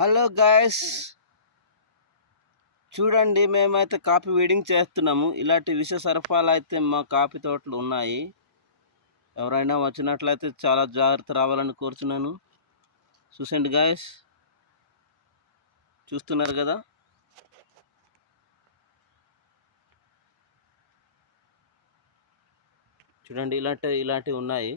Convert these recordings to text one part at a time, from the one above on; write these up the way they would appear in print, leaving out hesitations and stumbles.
Hello guys, చూడండి మేమైతే coffee weeding చేస్తున్నాము. ఇలాంటి విష సరఫరాలు అయితే మా కాఫీ తోటలు ఉన్నాయి. ఎవరైనా వచ్చినట్లయితే చాలా జాగ్రత్త రావాలని కోరుచున్నాను. చూసండి గాయస్, చూస్తున్నారు కదా. చూడండి ఇలాంటివి ఉన్నాయి.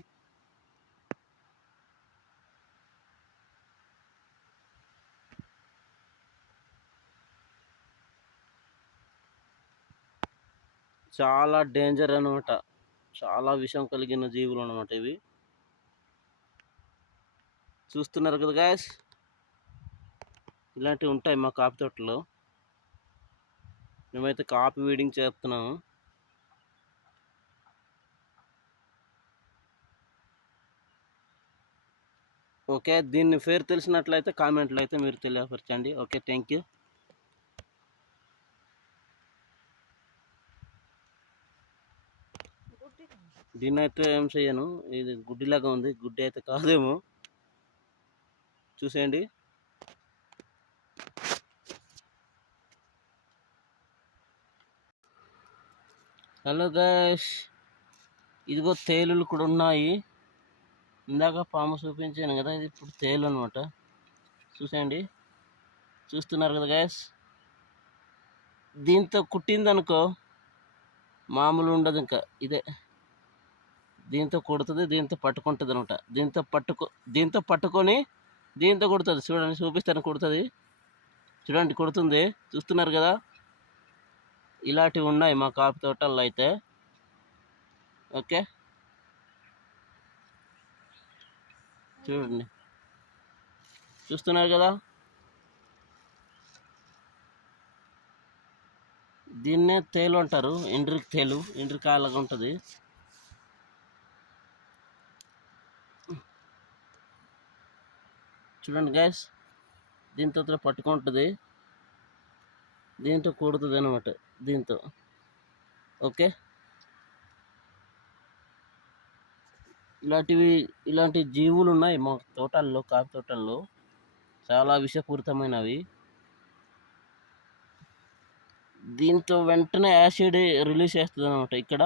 చాలా డేంజర్ అనమాట. చాలా విషం కలిగిన జీవులు అనమాట ఇవి. చూస్తున్నారు కదా గాయస్, ఇలాంటివి ఉంటాయి మా కాఫీ తోటలో. మేమైతే కాఫీ వీడింగ్ చేస్తున్నాము. ఓకే, దీన్ని పేరు తెలిసినట్లయితే కామెంట్లు అయితే మీరు తెలియపరచండి. Okay, thank you. దీన్ని అయితే ఏం చేయను, ఇది గుడ్డిలాగా ఉంది. గుడ్డి అయితే కాదేమో, చూసేయండి. హలో గైస్, ఇదిగో తేలులు కూడా ఉన్నాయి. ఇందాక పాము చూపించాను కదా, ఇది ఇప్పుడు తేలు అనమాట. చూసేయండి, చూస్తున్నారు కదా గైస్. దీంతో కుట్టిందనుకో మామూలు ఉండదు, ఇంకా ఇదే. దీంతో కొడుతుంది, దీంతో పట్టుకుంటుంది అనమాట. దీంతో పట్టుకొని దీంతో కొడుతుంది. చూడండి, చూపిస్తాను, కొడుతుంది. చూడండి, కొడుతుంది. చూస్తున్నారు కదా. ఇలాంటివి ఉన్నాయి మా కాఫీ తోటల్లో అయితే. ఓకే, చూడండి, చూస్తున్నారు కదా. దీన్నే తేలు అంటారు, ఎండ్రికి తేలు. ఎండ్రికాయలాగా ఉంటుంది. చూడండి గ్యాస్, దీంతో పట్టుకుంటుంది, దీంతో కొడుతుంది అనమాట. దీంతో ఓకే. ఇలాంటి జీవులు ఉన్నాయి మా తోటల్లో, కాఫీ తోటల్లో. చాలా విషపూరితమైనవి. దీంతో వెంటనే యాసిడ్ రిలీజ్ చేస్తుంది అనమాట. ఇక్కడ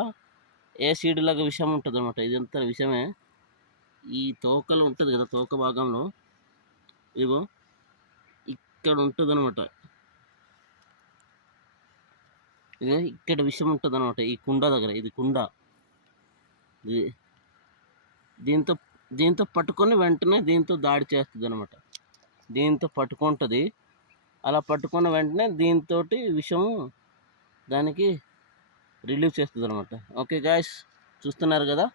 యాసిడ్ లాగా విషం ఉంటుంది అనమాట. ఇదంతా విషమే. ఈ తోకలు ఉంటుంది కదా, తోక భాగంలో ఇదిగో ఇక్కడ ఉంటుంది అనమాట. ఇక్కడ విషం ఉంటుంది అనమాట. ఈ కుండ దగ్గర, ఇది కుండ. దీంతో పట్టుకొని వెంటనే దీంతో దాడి చేస్తుంది అనమాట. దీంతో పట్టుకుంటుంది. అలా పట్టుకున్న వెంటనే దీంతో విషము దానికి రిలీవ్ చేస్తుంది అనమాట. ఓకే గాయస్, చూస్తున్నారు కదా.